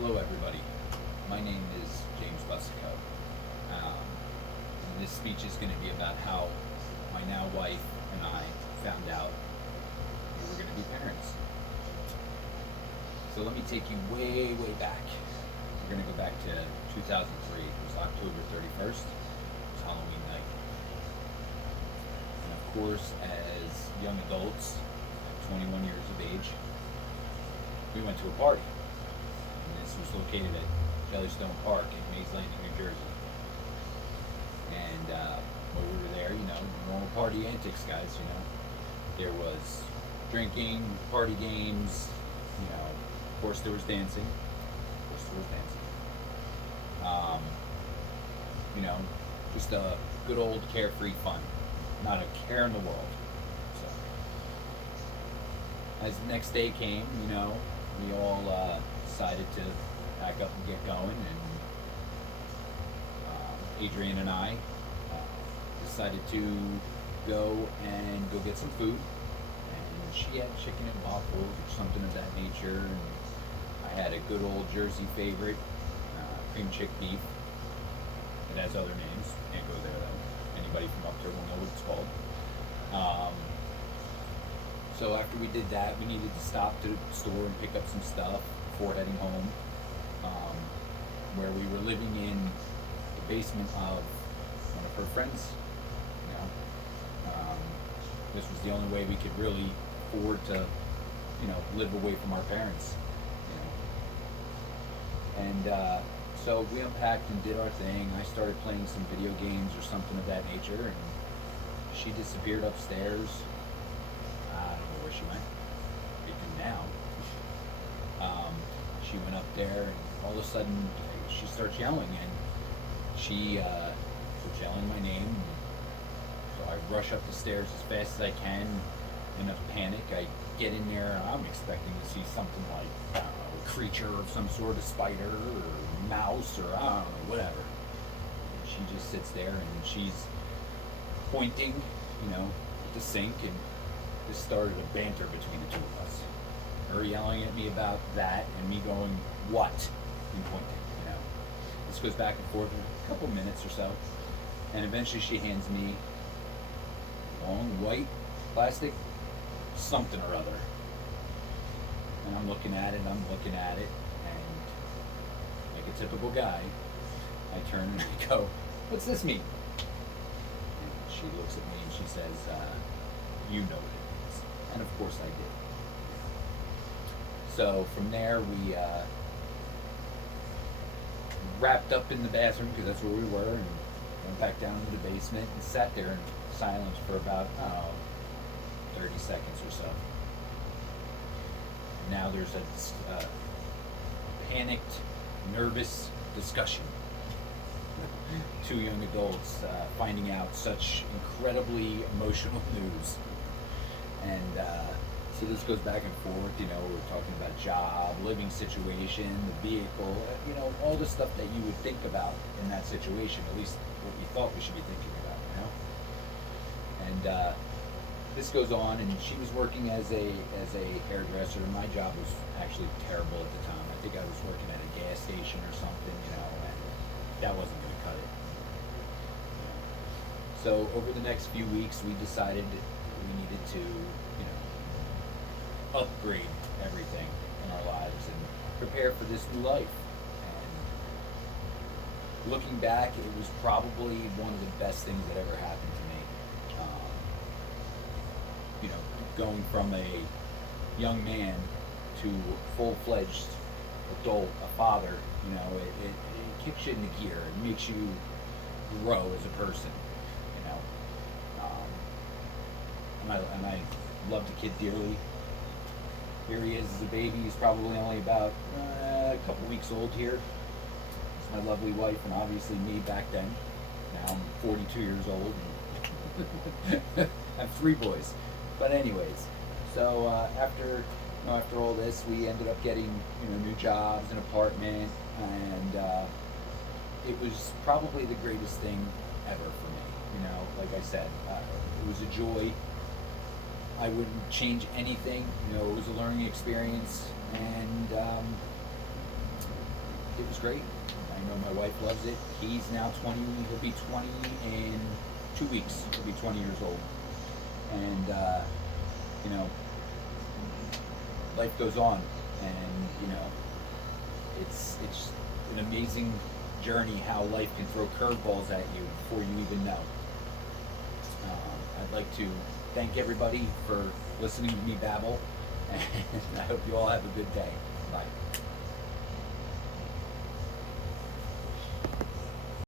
Hello, everybody. My name is James Bussico. And this speech is going to be about how my now wife and I found out we were going to be parents. So let me take you way, way back. We're going to go back to 2003. It was October 31st. It was Halloween night. And of course, as young adults, 21 years of age, we went to a party. And this was located at Jellystone Park in Mays Landing, New Jersey. And when we were there, normal party antics, guys. There was drinking, party games. Of course there was dancing. Just a good old carefree fun, not a care in the world. So, as the next day came, we all decided to pack up and get going, and Adrian and I decided to go get some food. And she had chicken and waffles or something of that nature, and I had a good old Jersey favorite, cream chick beef. It has other names. Can't go there though. Anybody from up there will know what it's called. So after we did that, we needed to stop to the store and pick up some stuff before heading home, where we were living in the basement of one of her friends. This was the only way we could really afford to, live away from our parents. And so we unpacked and did our thing. I started playing some video games or something of that nature, and she disappeared upstairs. I don't know where she went. We do now. She went up there, and all of a sudden she starts yelling, and she starts yelling my name. So I rush up the stairs as fast as I can in a panic. I get in there. I'm expecting to see something like, I don't know, a creature of some sort, of spider or mouse, or I don't know, whatever. And she just sits there and she's pointing, at the sink, and this started a banter between the two of us. Her yelling at me about that, and me going, what? And pointing, This goes back and forth for a couple minutes or so. And eventually she hands me long white plastic something or other. And I'm looking at it, and like a typical guy, I turn and I go, what's this mean? And she looks at me and she says, you know what it is. And of course I did. So from there we wrapped up in the bathroom, because that's where we were, and went back down into the basement and sat there in silence for about, 30 seconds or so. Now there's a panicked, nervous discussion. Two young adults finding out such incredibly emotional news. And so this goes back and forth, we're talking about job, living situation, the vehicle, all the stuff that you would think about in that situation, at least what you thought we should be thinking about, And this goes on, and she was working as a hairdresser. My job was actually terrible at the time. I think I was working at a gas station or something, and that wasn't going to cut it. So over the next few weeks, we decided we needed to, upgrade everything in our lives and prepare for this new life. And looking back, it was probably one of the best things that ever happened to me. Going from a young man to a full-fledged adult, a father, it kicks you into gear. It makes you grow as a person, and I love the kid dearly. Here he is as a baby. He's probably only about a couple weeks old here. It's my lovely wife, and obviously me back then. Now I'm 42 years old. And I have 3 boys. But anyways, so after all this, we ended up getting new jobs, an apartment, and it was probably the greatest thing ever for me. Like I said, it was a joy. I wouldn't change anything. It was a learning experience, and it was great. I know my wife loves it. He's now 20. He'll be 20 in 2 weeks. He'll be 20 years old. And you know, life goes on, and you know, it's an amazing journey how life can throw curveballs at you before you even know. I'd like to thank everybody for listening to me babble, and I hope you all have a good day. Bye.